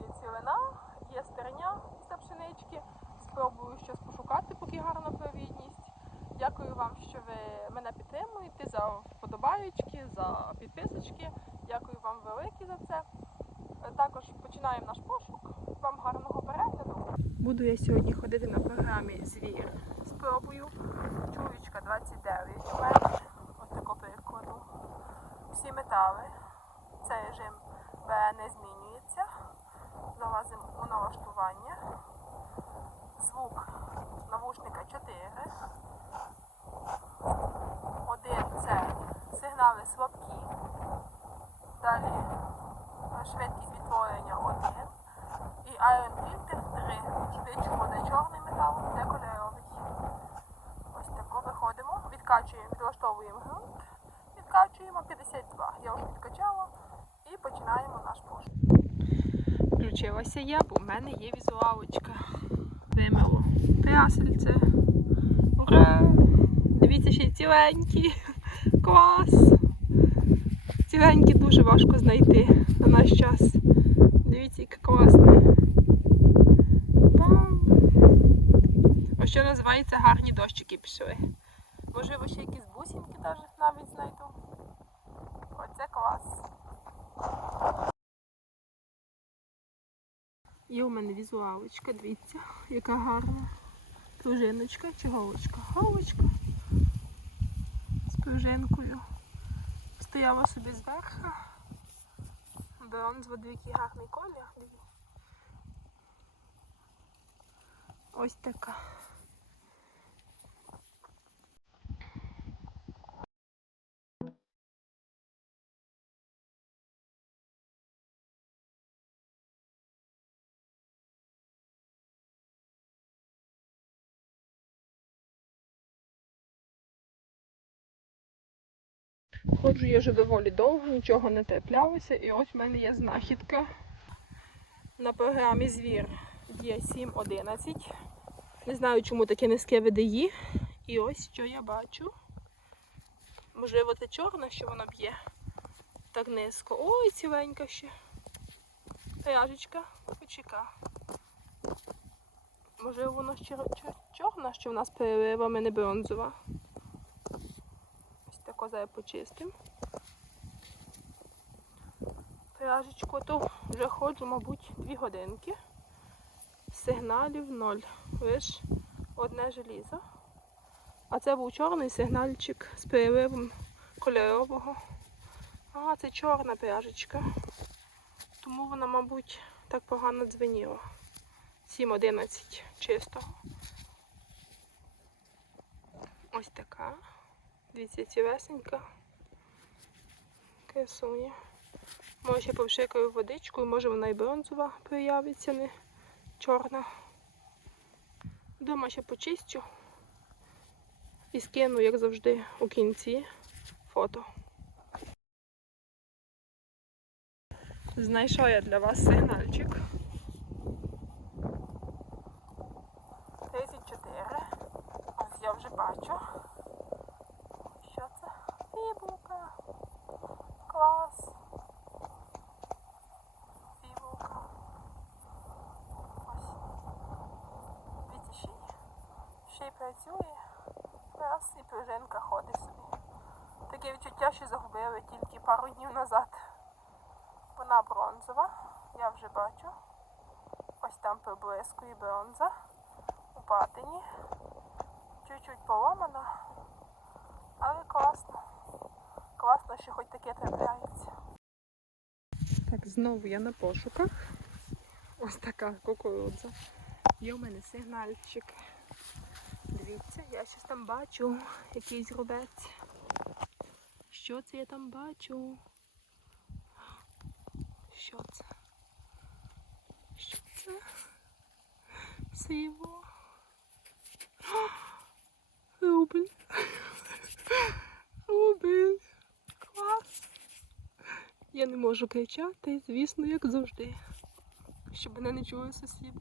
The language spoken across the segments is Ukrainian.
є цілина, є стерня після пшенички. Спробую щось пошукати, поки гарна провідність. Дякую вам, що ви мене підтримуєте за вподобаючки, за підписочки. Дякую вам велике за це. Також починаємо наш пошук. Вам гарного перегляду. Буду я сьогодні ходити на програмі Звір. Спробую. Чоловічка 29 у. Ось таку перекладу. Всі метали. Цей режим не змінюється. Залазимо у налаштування. Звук навушника 4. Один це сигнали слабкі. Далі швидкість відтворення 1. І Iron Filter 3. Швидчимо де чорний метал, де кольоровий. Ось тако виходимо, відкачуємо, відлаштовуємо ґрунт, відкачуємо 52. Я вже відкачала і починаємо наш пошук. Включилася я, бо в мене є візуалочка. Вимило пясельце. Ура! Дивіться, ще й ціленькі. Клас! Ціленькі дуже важко знайти на наш час. Дивіться, яке класне. Ось що називається гарні дощики пішли. Можливо, ще якісь бусинки навіть знайду. Оце клас. Є у мене візуалочка, дивіться, яка гарна. Пружиночка чи голочка? Голочка. З пружинкою. Стояла собі зверху. Бронзово, який гарний колір. Ось така. Ходжу я вже доволі довго, нічого не траплялося, і ось в мене є знахідка. На програмі Звір є 7.11. Не знаю, чому таке низьке видаї. І ось що я бачу. Можливо, це чорне, що воно б'є так низько. Ой, ціленька ще. Пряжечка, почека. Можливо, воно ще чор- чорна, що в нас переливами не бронзова. Ось тако зараз почистим. Пряжечку то вже ходжу, мабуть, дві годинки. Сигналів ноль. Лиш одне желізо. А це був чорний сигнальчик з переливом кольорового. А, це чорна пряжечка. Тому вона, мабуть, так погано дзвеніла. 7.11 чисто. Ось така. Дивіться, цілесенька. Красуня. Може, ще повшикаю водичкою, може вона і бронзова проявиться, не чорна. Дома ще почистю і скину, як завжди, у кінці фото. Знайшла я для вас сигнальчик. 34. Ось я вже бачу. Що це? Фібулка. Клас. Фібулка. Ось. Дивіться, ще й. Ще й працює. Раз і пружинка ходить собі. Таке відчуття, що загубили тільки пару днів назад. Вона бронзова, я вже бачу. Ось там приблискує бронза у патині. Чуть-чуть поломана, але класно. Класно, що хоч таке трапляється. Так, знову я на пошуках. Ось така кукурудза. Є у мене сигнальчик. Дивіться, я щось там бачу, якийсь рубець. Що це я там бачу? Що це? Що це? Сиво. Рубль. Рубль. Клас. Я не можу кричати, звісно, як завжди. Щоб мене не чули сусіди.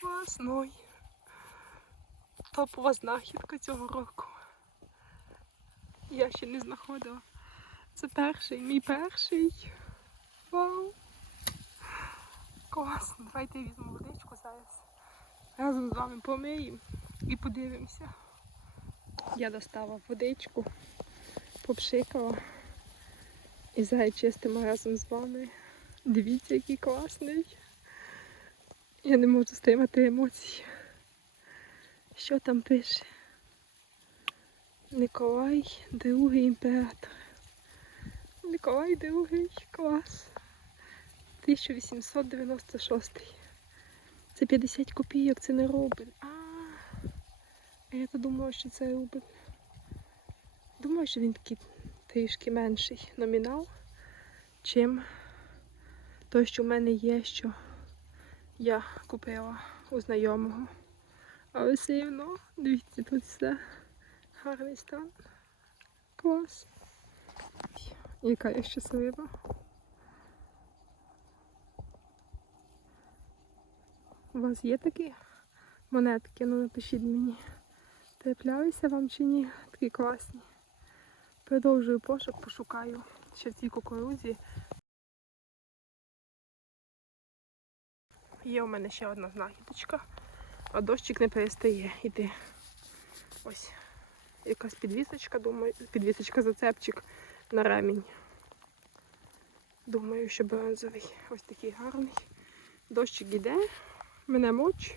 Класний. Топова знахідка цього року. Я ще не знаходила Це перший, мій перший. Вау! Класно. Давайте візьму водичку зараз. Разом з вами помиємо і подивимося. Я достала водичку, попшикала. І зараз чистимо разом з вами. Дивіться, який класний. Я не можу стримати емоцій. Що там пише? Николай другий імператор. Николай другий клас. 1896. Це 50 копійок, це не рубль. А, а я то думала, що це рубль. Думаю, що він такий трішки менший номінал, чим той, що в мене є, що я купила у знайомого. Але все одно, дивіться, тут все гарний стан. Клас. Яка я щаслива. У вас є такі монетки? Ну напишіть мені. Траплялися вам чи ні? Такі класні. Продовжую пошук, пошукаю ще в цій кукурудзі. Є у мене ще одна знахідочка, а дощик не перестає йти. Ось якась підвісочка, думаю, підвісочка зацепчик на ремінь. Думаю, що бронзовий. Ось такий гарний. Дощик іде, мене моч,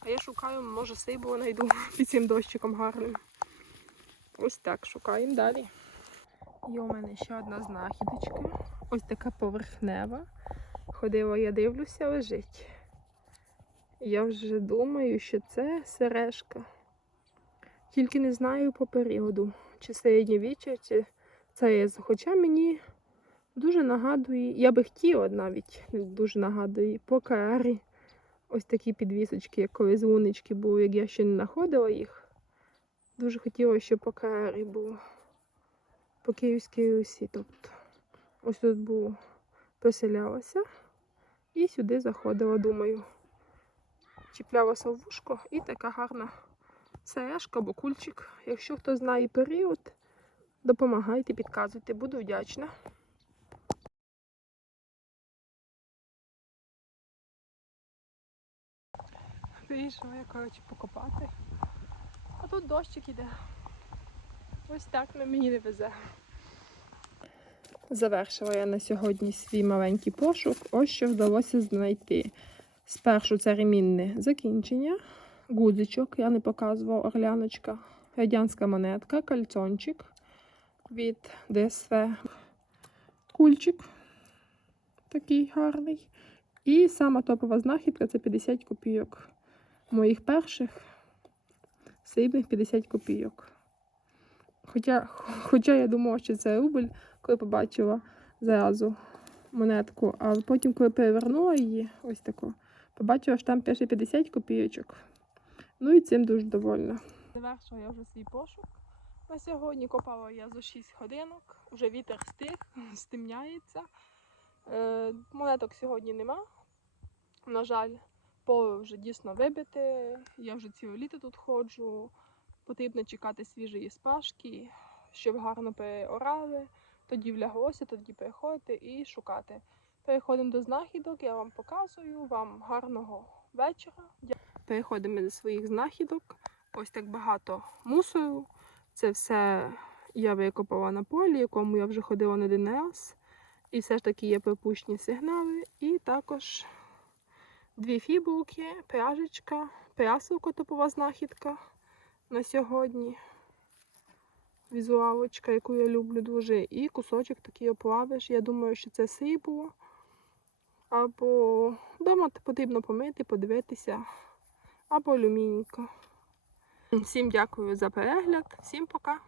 а я шукаю, може сибу знайду під цим дощиком гарним. Ось так, шукаємо далі. Є у мене ще одна знахідочка. Ось така поверхнева. Ходила, я дивлюся, лежить. Я вже думаю, що це сережка. Тільки не знаю по періоду, чи середньовіччя, чи це Хоча мені дуже нагадує, я би хотіла навіть дуже нагадує, по карі. Ось такі підвісочки, як колись лунички були, як я ще не знаходила їх. Дуже хотіла, щоб по карі було. По Київській Русі. Тобто ось тут було поселялася і сюди заходила, думаю. Чіплялася в вушко і така гарна сережка або кульчик. Якщо хто знає період, допомагайте, підказуйте, буду вдячна. Вийшла я, коротше, покопати. А тут дощик іде. Ось так на мені не везе. Завершила я на сьогодні свій маленький пошук. Ось що вдалося знайти. Спершу це ремінне закінчення, гудзичок, я не показувала орляночка, радянська монетка, кальцончик від ДСВ, кульчик такий гарний. І сама топова знахідка це 50 копійок. Моїх перших срібних 50 копійок. Хоча, хоча я думала, що це рубль, коли побачила зразу монетку, а потім, коли перевернула її, ось таку, побачила, що там пише 50 копійочок. Ну і цим дуже довольна. Завершила я вже свій пошук. На сьогодні копала я за 6 годинок, вже вітер стих, стемняється. Е, монеток сьогодні нема. На жаль, поле вже дійсно вибите. Я вже ціле літо тут ходжу. Потрібно чекати свіжої спашки, щоб гарно переорали. Тоді вляглося, тоді переходити і шукати. Переходимо до знахідок, я вам показую. Вам гарного вечора. Переходимо до своїх знахідок. Ось так багато мусору. Це все я викопала на полі, якому я вже ходила не один раз. І все ж таки є пропущені сигнали. І також дві фібулки, пряжечка, прясилка топова знахідка на сьогодні. Візуалочка, яку я люблю дуже. І кусочок такий оплавиш. Я думаю, що це срібло. Або вдома потрібно помити, подивитися, або алюмінійка. Всім дякую за перегляд, всім пока!